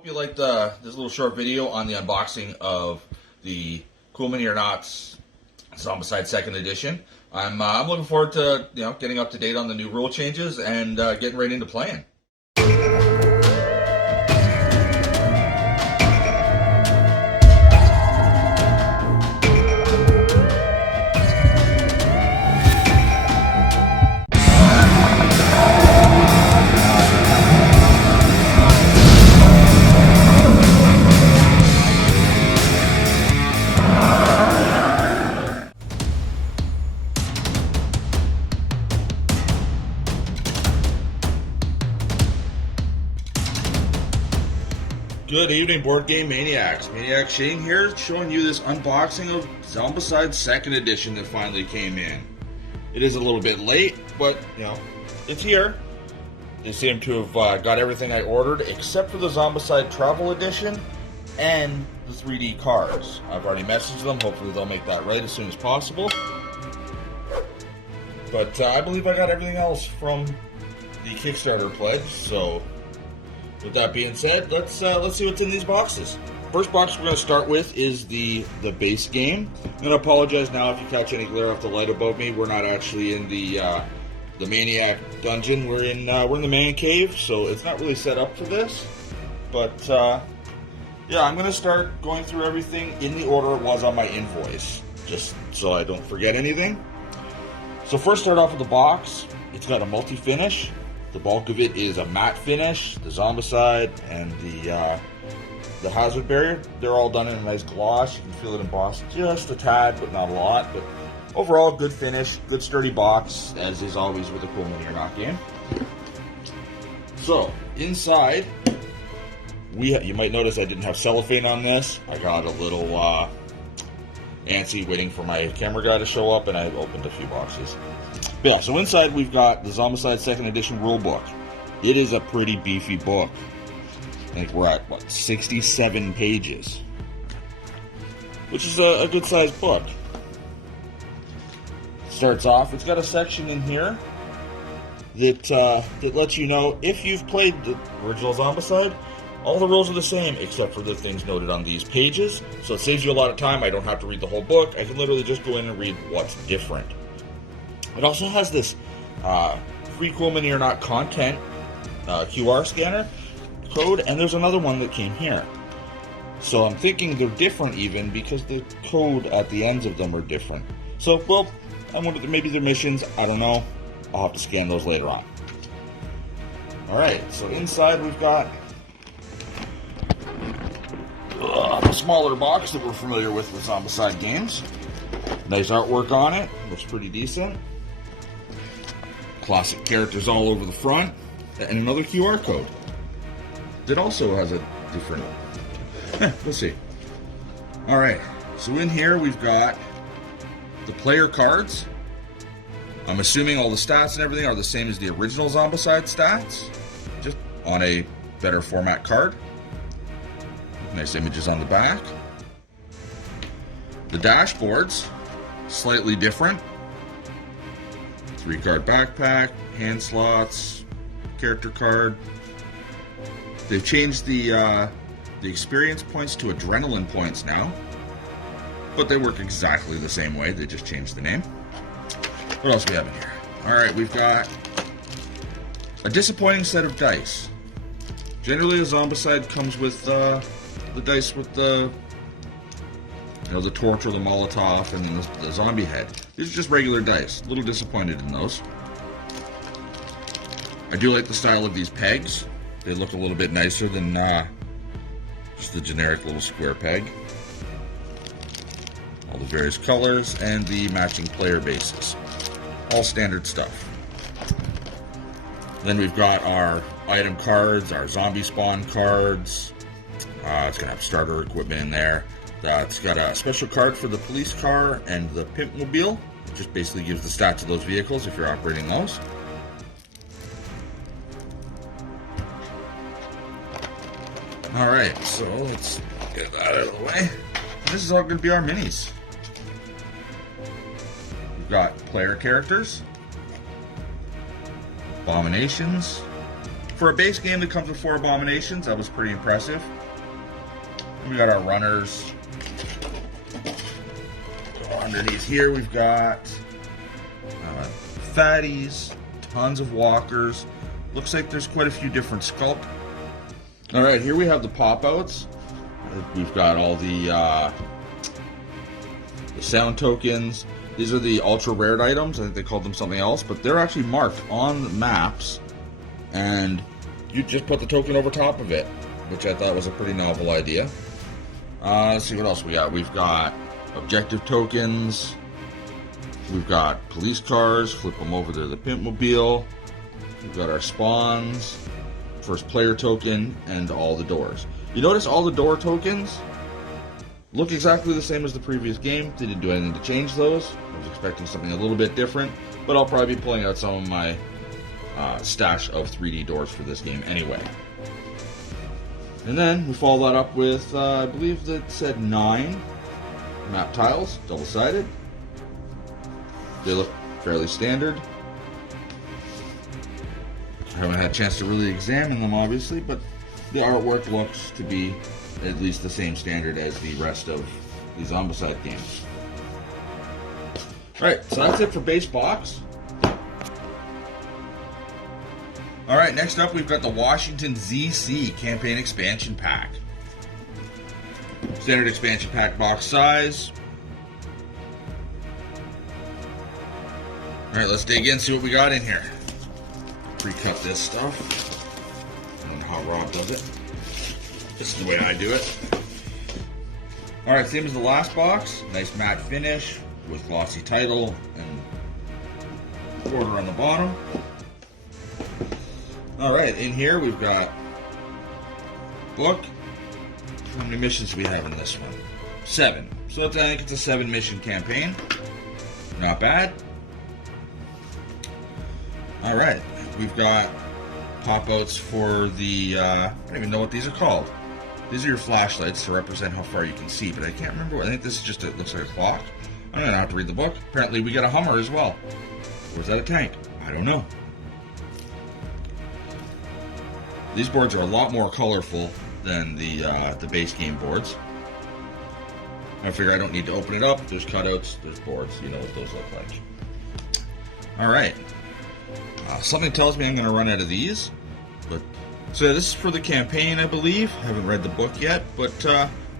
Hope you liked this little short video on the unboxing of the Cool Mini or Not's Zombicide 2nd Edition. I'm looking forward to getting up to date on the new rule changes and getting right into playing. Good evening, Board Game Maniacs. Maniac Shane here, showing you this unboxing of Zombicide 2nd Edition that finally came in. It is a little bit late, but, it's here. They seem to have got everything I ordered, except for the Zombicide Travel Edition and the 3D cards. I've already messaged them. Hopefully they'll make that right as soon as possible. But I believe I got everything else from the Kickstarter pledge, so with that being said, let's see what's in these boxes. First box we're going to start with is the base game. I'm going to apologize now if you catch any glare off the light above me. We're not actually in the Maniac dungeon. We're in the man cave, so it's not really set up for this. But yeah, I'm going to start going through everything in the order it was on my invoice, just so I don't forget anything. So first, start off with the box. It's got a multi-finish. The bulk of it is a matte finish. The Zombicide and the hazard barrier, they're all done in a nice gloss. You can feel it embossed just a tad, but not a lot. But overall, good finish, good sturdy box, as is always with a Cool Mini or Not game. So inside, you might notice I didn't have cellophane on this. I got a little antsy waiting for my camera guy to show up, and I opened a few boxes. But yeah, so inside we've got the Zombicide 2nd Edition rulebook. It is a pretty beefy book. I think we're at, 67 pages. Which is a good sized book. Starts off, it's got a section in here that lets you know if you've played the original Zombicide, all the rules are the same except for the things noted on these pages. So it saves you a lot of time. I don't have to read the whole book. I can literally just go in and read what's different. It also has this free Cool Mini or Not content QR scanner code, and there's another one that came here. So I'm thinking they're different even because the code at the ends of them are different. So, well, I wonder maybe they're missions. I don't know. I'll have to scan those later on. Alright, so inside we've got the smaller box that we're familiar with Zombicide games. Nice artwork on it. Looks pretty decent. Classic characters all over the front, and another QR code that also has a different. We'll see. All right, so in here we've got the player cards. I'm assuming all the stats and everything are the same as the original Zombicide stats, just on a better format card. Nice images on the back. The dashboards, slightly different. 3-card backpack, hand slots, character card. They've changed the experience points to adrenaline points now, but they work exactly the same way. They just changed the name. What else do we have in here? All right, we've got a disappointing set of dice. Generally, a Zombicide comes with the dice with the the torch or the Molotov, and then the zombie head. These are just regular dice. A little disappointed in those. I do like the style of these pegs. They look a little bit nicer than just the generic little square peg. All the various colors and the matching player bases. All standard stuff. Then we've got our item cards, our zombie spawn cards. It's going to have starter equipment in there. It's got a special card for the police car and the Pimp Mobile. It just basically gives the stats of those vehicles if you're operating those. Alright, so let's get that out of the way. This is all going to be our minis. We've got player characters, abominations, For a base game that comes with 4 abominations, that was pretty impressive. We got our runners. Underneath here, we've got fatties, tons of walkers. Looks like there's quite a few different sculpt. All right, here we have the pop-outs. We've got all the sound tokens. These are the ultra rare items. I think they called them something else, but they're actually marked on the maps, and you just put the token over top of it, which I thought was a pretty novel idea. Let's see what else we got. We've got objective tokens. We've got police cars. Flip them over to the Pimp Mobile. We've got our spawns, first player token, and all the doors. You notice all the door tokens look exactly the same as the previous game. They didn't do anything to change those. I was expecting something a little bit different, but I'll probably be pulling out some of my stash of 3D doors for this game anyway. And then we follow that up with, I believe that said 9 map tiles, double-sided. They look fairly standard. I haven't had a chance to really examine them, obviously, but the artwork looks to be at least the same standard as the rest of the Zombicide games. Alright, so that's it for base box. Alright, next up we've got the Washington ZC Campaign Expansion Pack. Standard expansion pack box size. Alright, let's dig in, see what we got in here. Pre-cut this stuff. I don't know how Rob does it. This is the way I do it. Alright, same as the last box. Nice matte finish with glossy title and border on the bottom. Alright, in here we've got book. How many missions do we have in this one? 7. So I think it's a 7-mission campaign. Not bad. Alright, we've got pop-outs for the, I don't even know what these are called. These are your flashlights to represent how far you can see, but I can't remember. I think this is just, it looks like a clock. I'm going to have to read the book. Apparently we got a Hummer as well. Or is that a tank? I don't know. These boards are a lot more colorful than the base game boards. I figure I don't need to open it up. There's cutouts, there's boards. You know what those look like. Alright. Something tells me I'm going to run out of these. But so this is for the campaign, I believe. I haven't read the book yet, but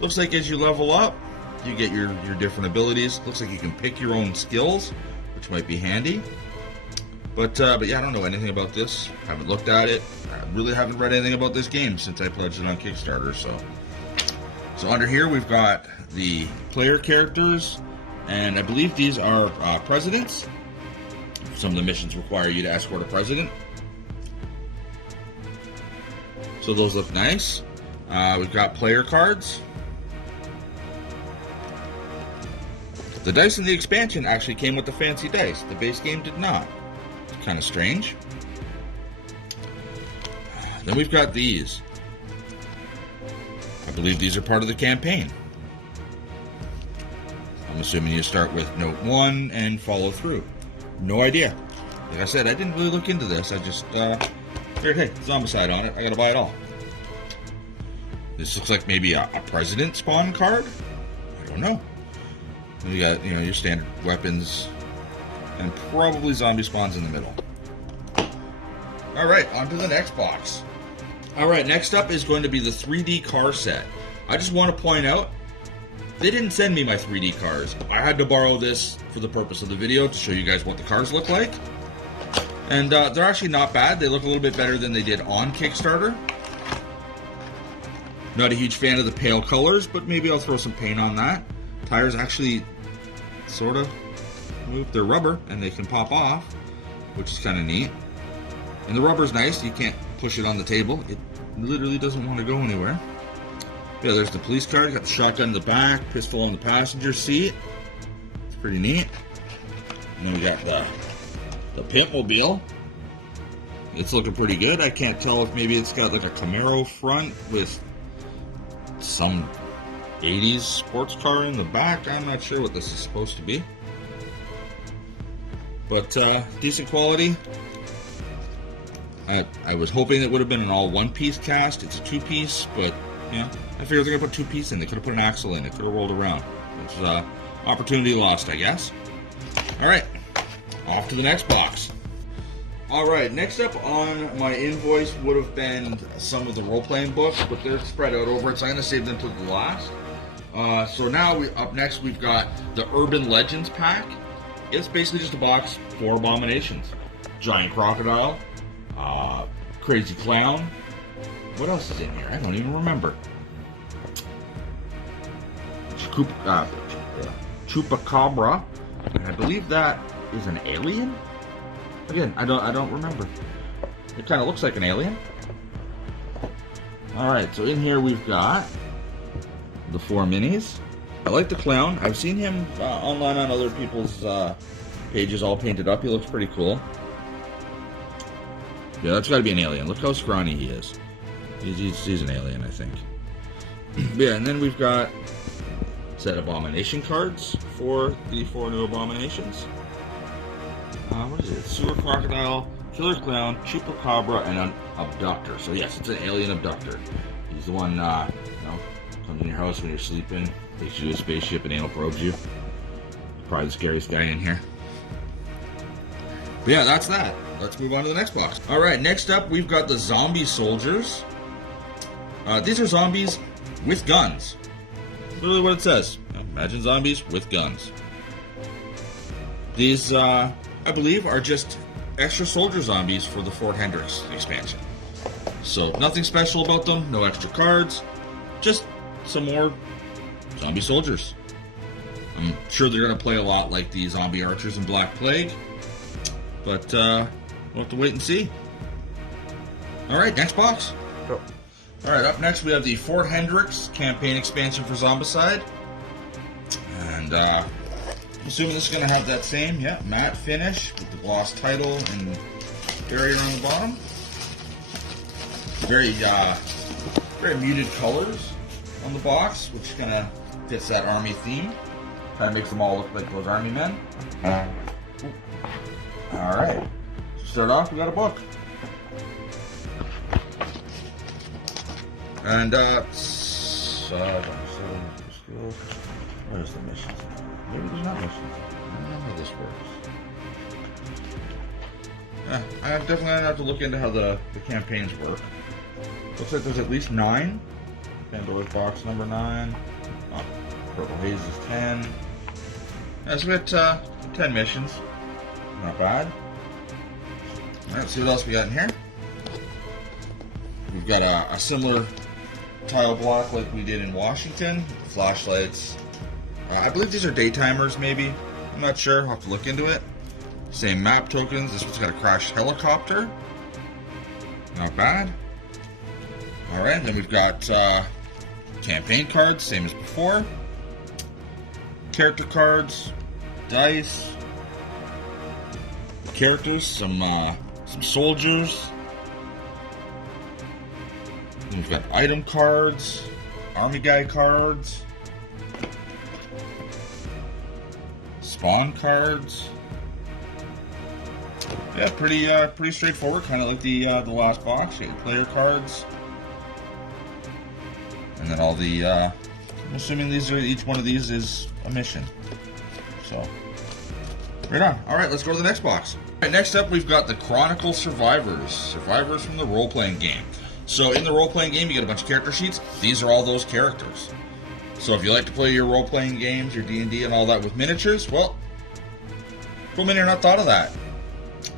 looks like as you level up, you get your different abilities. Looks like you can pick your own skills, which might be handy. But yeah, I don't know anything about this. Haven't looked at it. I really haven't read anything about this game since I pledged it on Kickstarter. So under here we've got the player characters, and I believe these are presidents. Some of the missions require you to escort a president. So those look nice. We've got player cards. The dice in the expansion actually came with the fancy dice. The base game did not. It's kind of strange. Then we've got these. I believe these are part of the campaign. I'm assuming you start with note 1 and follow through. No idea. Like I said, I didn't really look into this. I just figured, hey, Zombicide on it. I gotta buy it all. This looks like maybe a president spawn card. I don't know. You got, you know, your standard weapons and probably zombie spawns in the middle. All right, on to the next box. All right, next up is going to be the 3D car set. I just want to point out, they didn't send me my 3D cars. I had to borrow this for the purpose of the video to show you guys what the cars look like. And they're actually not bad. They look a little bit better than they did on Kickstarter. Not a huge fan of the pale colors, but maybe I'll throw some paint on that. Tires actually sort of move. They're rubber, and they can pop off, which is kind of neat. And the rubber's nice. You can't push it on the table. It literally doesn't want to go anywhere. Yeah, there's the police car. Got the shotgun in the back, pistol on the passenger seat. It's pretty neat. And then we got the Pimp Mobile. It's looking pretty good. I can't tell if maybe it's got like a Camaro front with some 80s sports car in the back. I'm not sure what this is supposed to be. But decent quality. I was hoping it would have been an all one-piece cast. It's a two-piece, but yeah, I figured they're gonna put 2 pieces in. They could have put an axle in. It could have rolled around. It's opportunity lost, I guess. All right, off to the next box. All right, next up on my invoice would have been some of the role-playing books, but they're spread out over it, so I'm gonna save them to the last. So now up next we've got the Urban Legends pack. It's basically just a box for abominations. Giant crocodile, crazy clown. What else is in here? I don't even remember. Chupacabra. I believe that is an alien. Again, I don't remember. It kind of looks like an alien. All right, so in here we've got the 4 minis. I like the clown. I've seen him online on other people's pages all painted up. He looks pretty cool. Yeah, that's got to be an alien. Look how scrawny he is. He's an alien, I think. Yeah, and then we've got set abomination cards for the 4 new abominations. What is it? Sewer crocodile, killer clown, chupacabra, and an abductor. So yes, it's an alien abductor. He's the one, comes in your house when you're sleeping, takes you to a spaceship and anal probes you. Probably the scariest guy in here. But yeah, that's that. Let's move on to the next box. All right, next up we've got the zombie soldiers. These are zombies with guns. Literally what it says. Imagine zombies with guns. These, I believe, are just extra soldier zombies for the Fort Hendrix expansion. So nothing special about them, no extra cards, just some more zombie soldiers. I'm sure they're going to play a lot like the zombie archers in Black Plague, but we'll have to wait and see. Alright, next box. Go. Alright, up next we have the Fort Hendrix campaign expansion for Zombicide. And I'm assuming this is going to have that same, matte finish with the gloss title and barrier on the bottom. Very muted colors on the box, which kind of fits that army theme. Kind of makes them all look like those army men. Alright, to start off, we got a book. And, where's the missions? Maybe there's not missions. I don't know how this works. I definitely have to look into how the campaigns work. Looks like there's at least 9. Pandora's box number 9. Oh, Purple Haze is 10. So we got 10 missions. Not bad. Alright, let's see what else we got in here. We've got a similar tile block like we did in Washington. Flashlights. I believe these are daytimers, maybe. I'm not sure. I'll have to look into it. Same map tokens. This one's got a crashed helicopter. Not bad. Alright, then we've got campaign cards, same as before. Character cards, dice, characters, some soldiers. Then we've got item cards, army guy cards, spawn cards. Yeah, pretty straightforward, kind of like the last box. You got your player cards, and then all the. I'm assuming each one of these is a mission. So, right on. All right, let's go to the next box. All right, next up we've got the Chronicles Survivors from the role-playing game. So in the role-playing game, you get a bunch of character sheets. These are all those characters. So if you like to play your role-playing games, your D&D and all that with miniatures, well, Cool Mini not thought of that.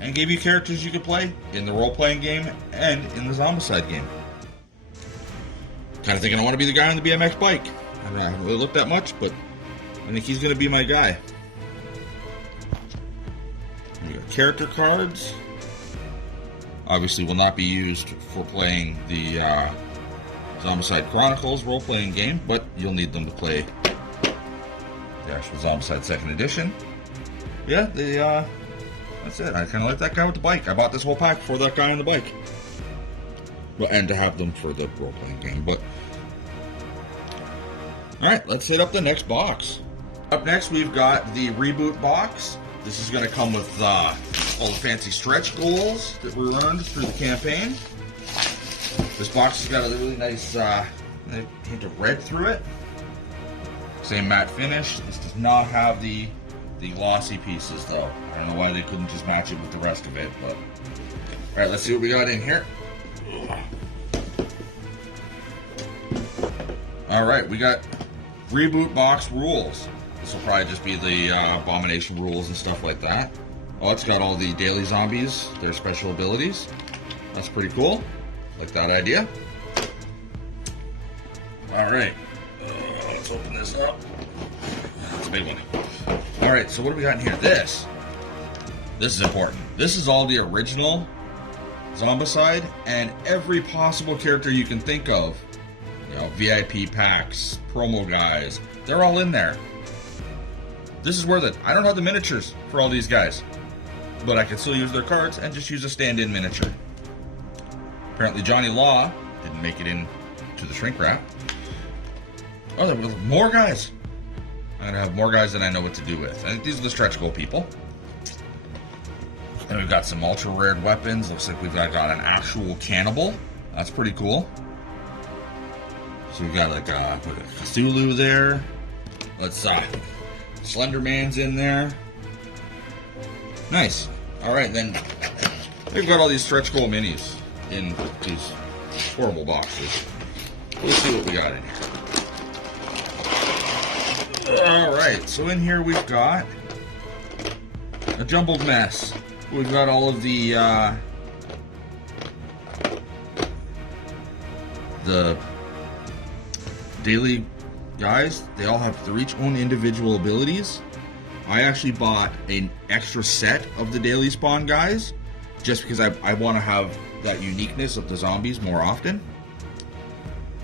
And gave you characters you could play in the role-playing game and in the Zombicide game. Kind of thinking I want to be the guy on the BMX bike. I haven't really looked that much, but I think he's going to be my guy. We got character cards. Obviously will not be used for playing the Zombicide Chronicles role-playing game, but you'll need them to play the actual Zombicide 2nd Edition. Yeah, that's it. I kind of like that guy with the bike. I bought this whole pack for that guy on the bike. Well, and to have them for the role-playing game, but... Alright, let's hit up the next box. Up next, we've got the reboot box. This is going to come with a all the fancy stretch goals that were earned through the campaign. This box has got a really nice hint of red through it. Same matte finish. This does not have the glossy pieces though. I don't know why they couldn't just match it with the rest of it, but alright, let's see what we got in here. Alright, we got reboot box rules. This will probably just be the abomination rules and stuff like that. Oh, it's got all the daily zombies, their special abilities. That's pretty cool. Like that idea. Alright, let's open this up. It's a big one. Alright, so what do we got in here? This is important. This is all the original Zombicide and every possible character you can think of. You know, VIP packs, promo guys, they're all in there. This is worth it. I don't have the miniatures for all these guys, but I can still use their cards and just use a stand-in miniature. Apparently Johnny Law didn't make it in to the shrink wrap. Oh, there were more guys. I'm going to have more guys than I know what to do with. I think these are the stretch goal people. And we've got some ultra rare weapons. Looks like we've got an actual cannibal. That's pretty cool. So we've got like a Cthulhu there. Let's Slender Man's in there. Nice. Alright, then we've got all these stretch goal minis in these horrible boxes. Let's see what we got in here. Alright, so in here we've got a jumbled mess. We've got all of the daily guys. They all have their each own individual abilities. I actually bought an extra set of the daily spawn guys just because I want to have that uniqueness of the zombies more often.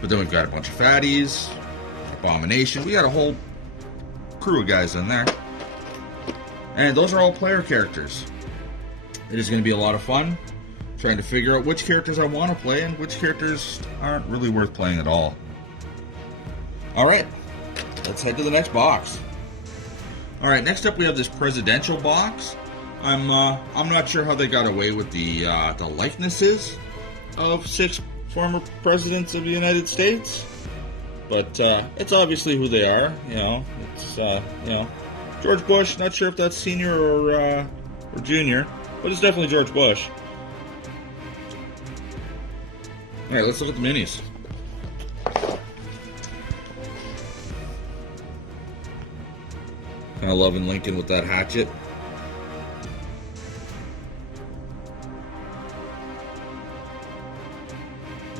But then we've got a bunch of fatties, abomination. We got a whole crew of guys in there. And those are all player characters. It is going to be a lot of fun trying to figure out which characters I want to play and which characters aren't really worth playing at all. Alright, let's head to the next box. Alright, next up we have this presidential box. I'm not sure how they got away with the likenesses of 6 former presidents of the United States. But it's obviously who they are, you know. It's you know, George Bush. Not sure if that's senior or junior, but it's definitely George Bush. All right, let's look at the minis. Kind of loving Lincoln with that hatchet.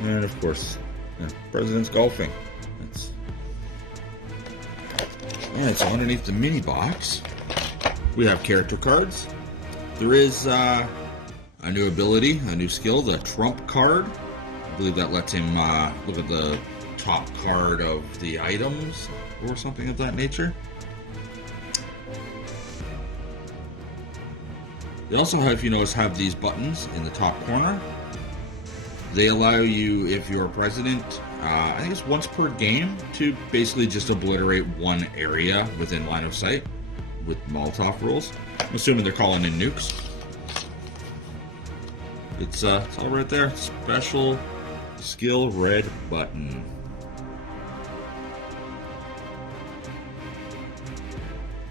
And of course, yeah, President's golfing. Alright, so underneath the mini box, we have character cards. There is a new ability, a new skill, the Trump card. I believe that lets him look at the top card of the items or something of that nature. They also have, if you notice, have these buttons in the top corner. They allow you, if you're president, I think it's once per game, to basically just obliterate one area within line of sight with Molotov rules. I'm assuming they're calling in nukes. It's all right there. Special skill red button.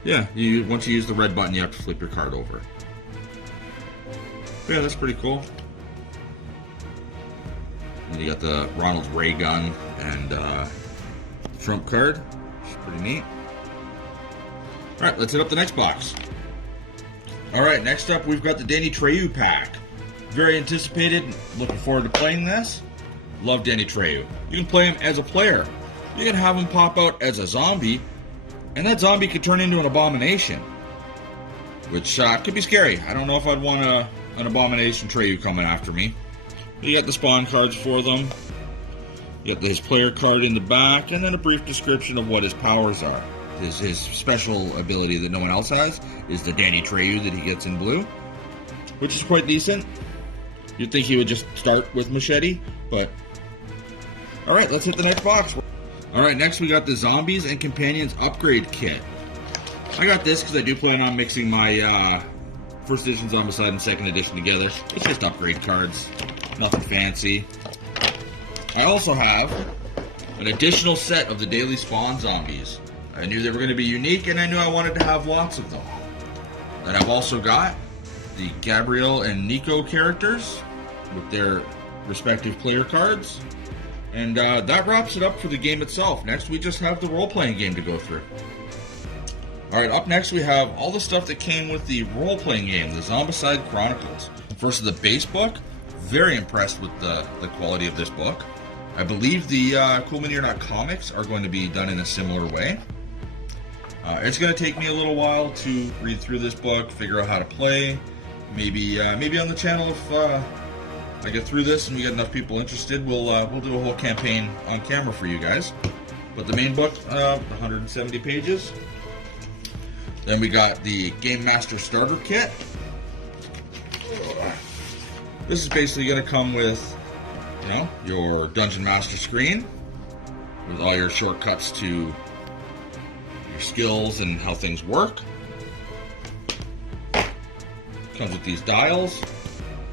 Yeah, once you use the red button, you have to flip your card over. Yeah, that's pretty cool. And you got the Ronald Ray gun and the Trump card, which is pretty neat. Alright, let's hit up the next box. Alright, next up we've got the Danny Treyu pack. Very anticipated, looking forward to playing this. Love Danny Treyu. You can play him as a player. You can have him pop out as a zombie, and that zombie could turn into an abomination. Which could be scary. I don't know if I'd want an abomination Treyu coming after me. You get the spawn cards for them. You get his player card in the back, and then a brief description of what his powers are. His special ability that no one else has is the Danny Treyu that he gets in blue, which is quite decent. You'd think he would just start with Machete, but... Alright, let's hit the next box. Alright, next we got the Zombies and Companions Upgrade Kit. I got this because I do plan on mixing my first edition Zombicide and second edition together. It's just upgrade cards, nothing fancy. I also have an additional set of the Daily Spawn zombies. I knew they were going to be unique, and I knew I wanted to have lots of them. Then I've also got the Gabriel and Nico characters with their respective player cards. And that wraps it up for the game itself. Next, we just have the role-playing game to go through. Alright, up next we have all the stuff that came with the role-playing game, the Zombicide Chronicles. First, the base book. Very impressed with the quality of this book. I believe the Cool Mini or Not comics are going to be done in a similar way. It's going to take me a little while to read through this book, figure out how to play. Maybe on the channel, if I get through this and we get enough people interested, we'll do a whole campaign on camera for you guys. But the main book, 170 pages. Then we got the Game Master Starter Kit. This is basically going to come with, you know, your Dungeon Master screen with all your shortcuts to your skills and how things work. Comes with these dials,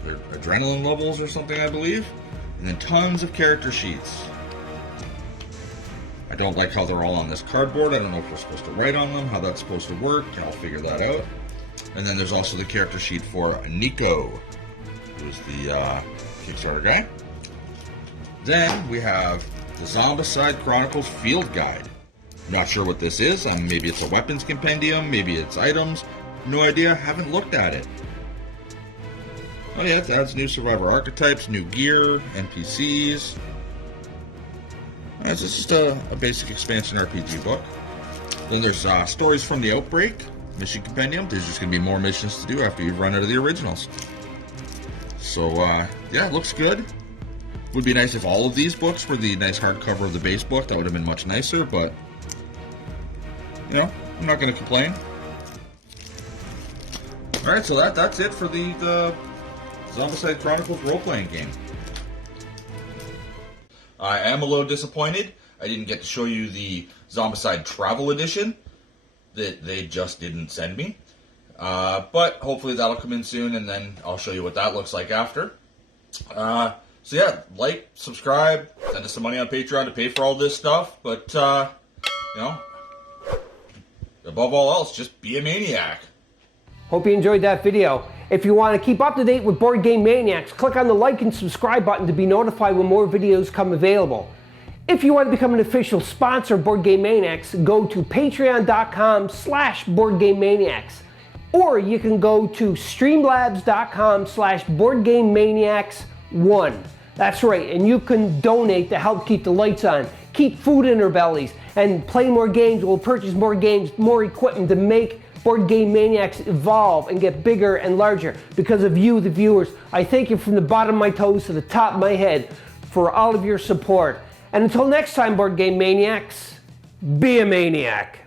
their adrenaline levels or something, I believe, and then tons of character sheets. I don't like how they're all on this cardboard. I don't know if we're supposed to write on them, how that's supposed to work. I'll figure that out. And then there's also the character sheet for Nico, who's the Kickstarter guy. Then we have the Zombicide Chronicles Field Guide. Not sure what this is. Maybe it's a weapons compendium, maybe it's items. No idea, haven't looked at it. Oh yeah, it adds new survivor archetypes, new gear, NPCs. It's just a basic expansion RPG book. Then there's Stories from the Outbreak, mission compendium. There's just going to be more missions to do after you've run out of the originals. So, yeah, it looks good. Would be nice if all of these books were the nice hardcover of the base book. That would have been much nicer, but, you know, I'm not going to complain. Alright, so that's it for the Zombicide Chronicles role-playing game. I am a little disappointed I didn't get to show you the Zombicide Travel Edition that they just didn't send me. But hopefully that'll come in soon, and then I'll show you what that looks like after. So yeah, like, subscribe, send us some money on Patreon to pay for all this stuff, but, you know, above all else, just be a maniac. Hope you enjoyed that video. If you want to keep up to date with Board Game Maniacs, click on the like and subscribe button to be notified when more videos come available. If you want to become an official sponsor of Board Game Maniacs, go to patreon.com/BoardGameManiacs. Or you can go to streamlabs.com/BoardGameManiacs1. That's right, and you can donate to help keep the lights on, keep food in our bellies, and play more games. We'll purchase more games, more equipment to make Board Game Maniacs evolve and get bigger and larger. Because of you, the viewers, I thank you from the bottom of my toes to the top of my head for all of your support. And until next time, Board Game Maniacs, be a maniac.